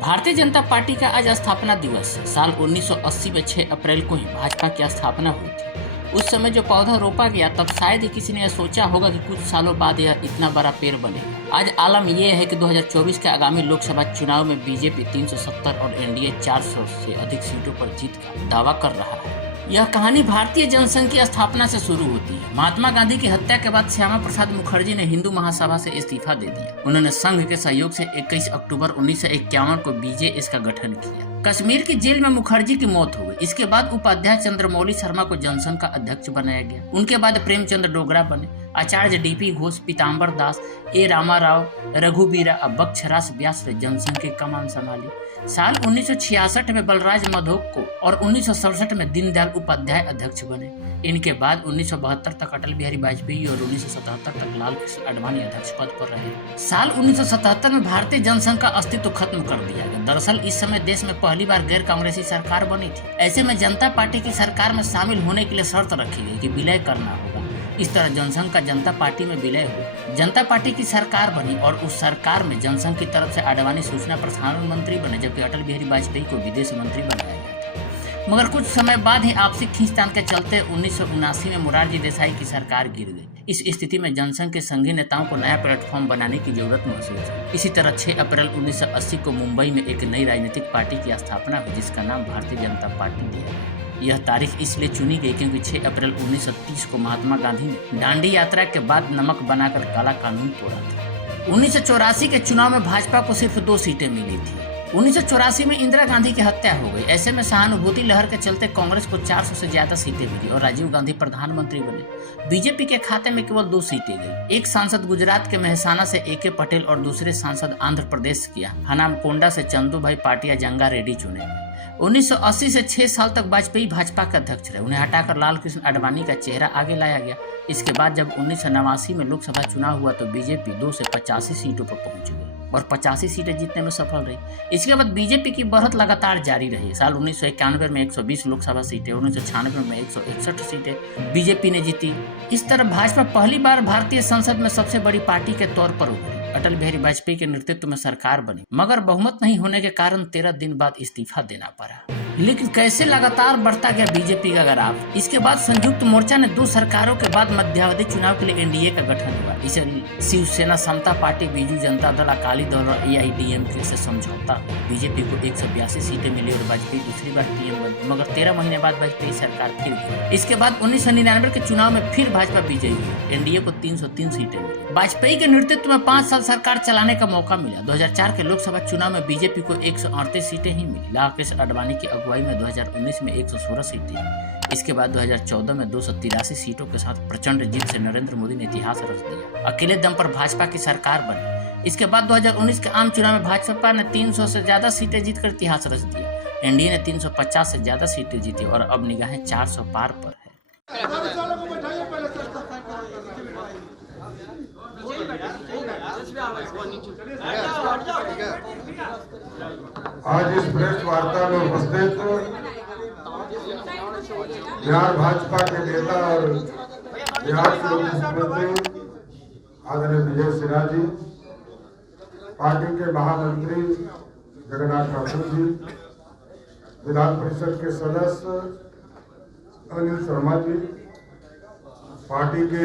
Bharatiya Janata party का आज स्थापना दिवस है। साल 1980 में 6 अप्रैल को ही भाजपा की स्थापना हुई थी। उस समय जो पौधा रोपा गया तब शायद ही किसी ने यह सोचा होगा कि कुछ सालों बाद यह इतना बड़ा पेड़ बनेगा। आज आलम यह है कि 2024 के आगामी लोकसभा चुनाव में बीजेपी 370 और एनडीए 400 से अधिक सीटों पर जीत का दावा कर रहा है। यह कहानी भारतीय जनसंघ की स्थापना से शुरू होती है। महात्मा गांधी की हत्या के बाद श्यामा प्रसाद मुखर्जी ने हिंदू महासभा से इस्तीफा दे दिया। उन्होंने संघ के सहयोग से 21 अक्टूबर 1951 को बीजेएस का गठन किया। कश्मीर की जेल में मुखर्जी की मौत हो गई। इसके बाद उपाध्याय चंद्रमौली शर्मा को जनसंघ का अध्यक्ष बनाया गया। उनके बाद प्रेमचंद्र डोगरा बने। आचार्य डीपी घोष, पीताम्बर दास, ए रामाराव, रघुबीरा और बख्शराज व्यास ने जनसंघ की कमान संभाली। साल 1966 में बलराज माधोक को और 1967 में दीनदयाल उपाध्याय अध्यक्ष बने। इनके बाद 1972 तक अटल बिहारी वाजपेयी और 1977 तक लाल कृष्ण आडवाणी अध्यक्ष पद पर रहे। साल 1977 में भारतीय जनसंघ का अस्तित्व खत्म कर दिया गया। दरअसल इस समय देश में पहली बार गैर कांग्रेसी सरकार बनी थी। ऐसे में जनता पार्टी की सरकार में शामिल होने के लिए शर्त रखी गई कि विलय करना होगा। इस तरह जनसंघ का जनता पार्टी में विलय हुआ। जनता पार्टी की सरकार बनी और उस सरकार में जनसंघ की तरफ से आडवाणी सूचना प्रसारण मंत्री बने, जबकि अटल बिहारी वाजपेयी को विदेश मंत्री बनाया गया था। मगर कुछ समय बाद ही आपसी खींचतान के चलते 1979 में मोरारजी देसाई की सरकार गिर गई। इस स्थिति में जनसंघ के संघीय नेताओं को नया प्लेटफॉर्म बनाने की जरूरत महसूस हुई। इसी तरह 6 अप्रैल 1980 को मुंबई में एक नई राजनीतिक पार्टी की स्थापना हुई, जिसका नाम भारतीय जनता पार्टी दिया गया। यह तारीख इसलिए चुनी गई क्योंकि 6 अप्रैल 1930 को महात्मा गांधी ने दांडी यात्रा के बाद नमक बनाकर काला कानून तोड़ा था। 1984 के चुनाव में भाजपा को सिर्फ 2 सीटें मिली थी। 1984 में इंदिरा गांधी की हत्या हो गई। ऐसे में सहानुभूति लहर के चलते कांग्रेस को 400 से ज्यादा सीटें मिली और राजीव गांधी प्रधानमंत्री बने। बीजेपी के खाते में केवल 2 सीटें गई। एक सांसद गुजरात के मेहसाना से AK पटेल और दूसरे सांसद आंध्र प्रदेश के हनामकोंडा से चंदू भाई पाटिया जंगा रेड्डी चुने गए। 1980 से 6 साल तक वाजपेयी भाजपा के अध्यक्ष रहे। उन्हें हटाकर लाल कृष्ण आडवाणी का चेहरा आगे लाया गया। इसके बाद जब 1989 में लोकसभा चुनाव हुआ तो बीजेपी 2 से 85 सीटों पर पहुंच गई और 85 सीटें जीतने में सफल रही। इसके बाद बीजेपी की बढ़त लगातार जारी रही। साल 1991 में 120 लोकसभा सीटें, 1996 में 161 सीटें बीजेपी ने जीती। इस तरह भाजपा पहली बार भारतीय संसद में सबसे बड़ी पार्टी के तौर पर उभरी। अटल बिहारी वाजपेयी के नेतृत्व में सरकार बनी, मगर बहुमत नहीं होने के कारण 13 दिन बाद इस्तीफा देना पड़ा। लेकिन कैसे लगातार बढ़ता गया बीजेपी का ग्राफ। इसके बाद संयुक्त मोर्चा ने 2 सरकारों के बाद मध्यावधि चुनाव के लिए एनडीए का गठन हुआ। इसे शिवसेना, समता पार्टी, बीजू जनता दल, अकाली दल और AIADMK से समझौता। बीजेपी को 182 सीटें मिली और वाजपेयी दूसरी बार PM बने, मगर 13 महीने बाद वाजपेयी सरकार फिर गई। इसके बाद 1999 के चुनाव में फिर भाजपा विजयी हुई। एनडीए को 303 सीटें मिली। वाजपेयी के नेतृत्व में 5 साल सरकार चलाने का मौका मिला। 2004 के लोकसभा चुनाव में बीजेपी को 138 सीटें ही मिली। लाल कृष्ण आडवाणी की अगुवाई में 2019 में 116 सीटें। इसके बाद 2014 में 283 सीटों के साथ प्रचंड जीत से नरेंद्र मोदी ने इतिहास रच दिया। अकेले दम पर भाजपा की सरकार बनी। इसके बाद 2019 के आम चुनाव में भाजपा ने 300 से ज्यादा सीटें जीतकर इतिहास रच दिया। एनडीए ने 350 से ज्यादा सीटें जीती और अब निगाहें 400 पार पर है। आज इस प्रेस वार्ता में उपस्थित बिहार भाजपा के नेता और बिहार के मुख्यमंत्री आदरणीय विजय सिन्हा जी, पार्टी के महामंत्री जगन्नाथ ठाकुर जी, विधान परिषद के सदस्य अनिल शर्मा जी, पार्टी के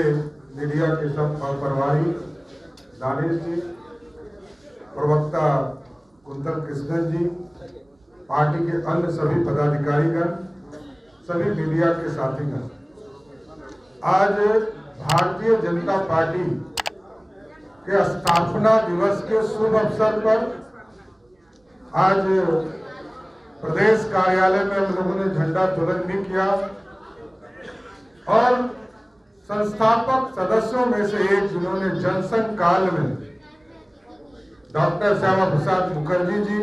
मीडिया के सब प्रभारी दानिश जी, प्रवक्ता कुंतल कृष्णन जी, पार्टी के अन्य सभी पदाधिकारीगण, सभी मीडिया के साथीगण, आज भारतीय जनता पार्टी के स्थापना दिवस के शुभ अवसर पर आज प्रदेश कार्यालय में हम लोगों ने झंडा तोलन भी किया और संस्थापक सदस्यों में से एक जिन्होंने जनसंघ काल में डॉक्टर श्यामा प्रसाद मुखर्जी जी,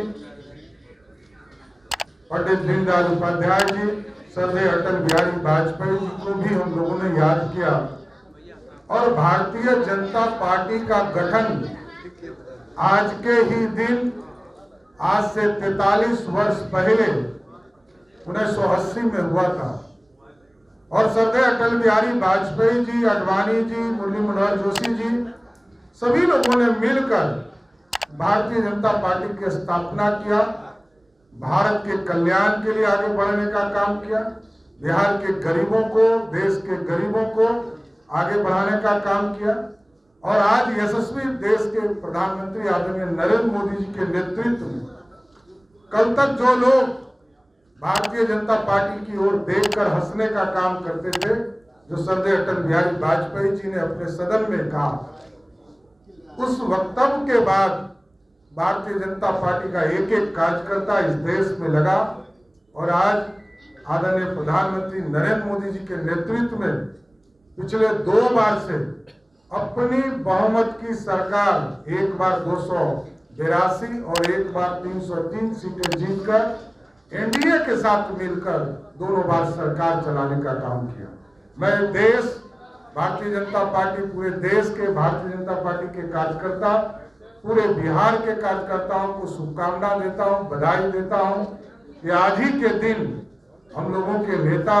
पंडित दीनदयाल उपाध्याय जी, श्रद्धेय अटल बिहारी वाजपेयी जी को भी हम लोगों ने याद किया और भारतीय जनता पार्टी का गठन आज के ही दिन, आज से 43 वर्ष पहले 1980 में हुआ था और श्रद्धेय अटल बिहारी वाजपेयी जी, आडवाणी जी, मुरली मनोहर जोशी जी, सभी लोगों ने मिलकर भारतीय जनता पार्टी की स्थापना किया, भारत के कल्याण के लिए आगे बढ़ने का काम किया, बिहार के गरीबों को, देश के गरीबों को आगे बढ़ाने का काम किया और आज यशस्वी देश के प्रधानमंत्री आदरणीय नरेंद्र मोदी जी के नेतृत्व में कल तक जो लोग भारतीय जनता पार्टी की ओर देखकर हंसने का काम करते थे, जो श्रद्धेय अटल बिहारी वाजपेयी जी ने अपने सदन में कहा, उस वक्तव्य के बाद भारतीय जनता पार्टी का एक एक कार्यकर्ता इस देश में लगा और आज आदरणीय प्रधानमंत्री नरेंद्र मोदी जी के नेतृत्व में पिछले 2 बार से अपनी बहुमत की सरकार, एक बार 282 और एक बार 303 सीटें जीतकर एनडीए के साथ मिलकर दोनों बार सरकार चलाने का काम किया। मैं देश, भारतीय जनता पार्टी, पूरे देश के भारतीय जनता पार्टी के कार्यकर्ता, पूरे बिहार के कार्यकर्ताओं को शुभकामना देता हूं, बधाई देता हूं कि आज ही के दिन हम लोगों के नेता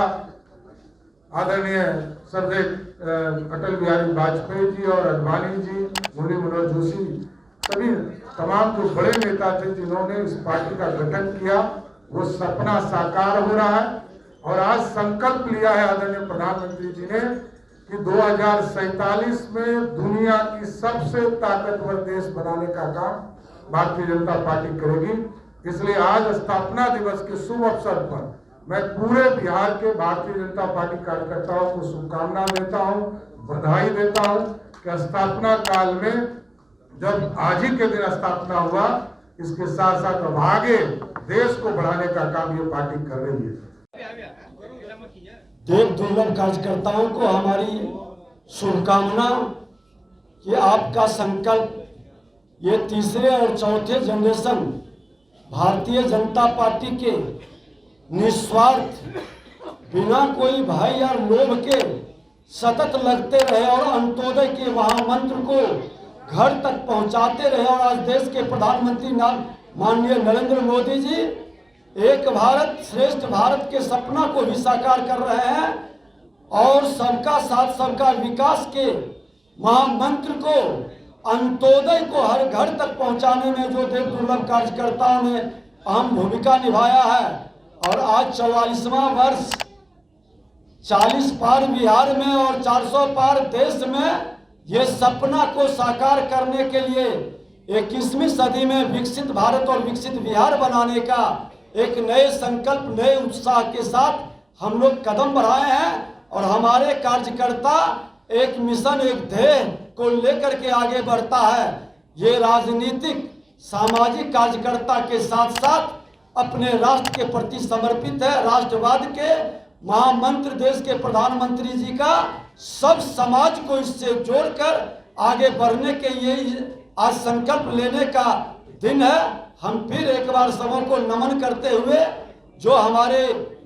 आदरणीय श्रद्धेय अटल बिहारी वाजपेयी जी और अडवाणी जी, मुरली मनोहर जोशी, सभी तमाम जो बड़े नेता थे जिन्होंने इस पार्टी का गठन किया, वो सपना साकार हो रहा है और आज संकल्प लिया है आदरणीय प्रधानमंत्री जी ने कि 2047 में दुनिया की सबसे ताकतवर देश बनाने का काम भारतीय जनता पार्टी करेगी। इसलिए आज स्थापना दिवस के शुभ अवसर पर मैं पूरे बिहार के भारतीय जनता पार्टी कार्यकर्ताओं को शुभकामना देता हूं, बधाई देता हूं कि स्थापना काल में जब आज ही के दिन स्थापना हुआ, इसके साथ साथ अब आगे देश को बढ़ाने का काम ये पार्टी कर रही है। देव दुर्लभ कार्यकर्ताओं को हमारी शुभकामना कि आपका संकल्प ये तीसरे और चौथे जनरेशन भारतीय जनता पार्टी के निस्वार्थ, बिना कोई भय या लोभ के सतत लगते रहे और अंत्योदय के महामंत्र को घर तक पहुंचाते रहे और आज देश के प्रधानमंत्री माननीय नरेंद्र मोदी जी एक भारत श्रेष्ठ भारत के सपना को भी साकार कर रहे हैं और सबका साथ सबका विकास के महामंत्र को, अंत्योदय को हर घर तक पहुंचाने में जो देव दुर्लभ कार्यकर्ताओं ने अहम भूमिका निभाया है और आज 44वां वर्ष 40 पार बिहार में और 400 पार देश में ये सपना को साकार करने के लिए 21वीं सदी में विकसित भारत और विकसित बिहार बनाने का एक नए संकल्प, नए उत्साह के साथ हम लोग कदम बढ़ाए हैं और हमारे कार्यकर्ता एक मिशन, एक ध्येय को लेकर के आगे बढ़ता है। ये राजनीतिक सामाजिक कार्यकर्ता के साथ साथ अपने राष्ट्र के प्रति समर्पित है। राष्ट्रवाद के महामंत्र देश के प्रधानमंत्री जी का सब समाज को इससे जोड़कर आगे बढ़ने के लिए आज संकल्प लेने का दिन है। हम फिर एक बार सबों को नमन करते हुए जो हमारे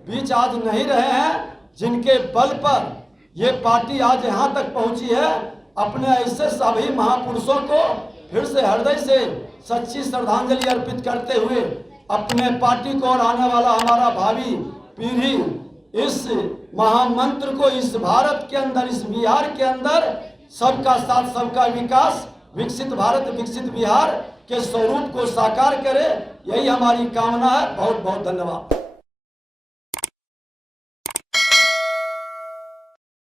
बीच आज नहीं रहे हैं, जिनके बल पर ये पार्टी आज यहाँ तक पहुँची है, अपने ऐसे सभी महापुरुषों को फिर से हृदय से सच्ची श्रद्धांजलि अर्पित करते हुए अपने पार्टी को और आने वाला हमारा भावी पीढ़ी इस महामंत्र को इस भारत के अंदर, इस बिहार के अंदर सबका साथ सबका विकास, विकसित भारत विकसित बिहार के स्वरूप को साकार करे, यही हमारी कामना है। बहुत बहुत धन्यवाद।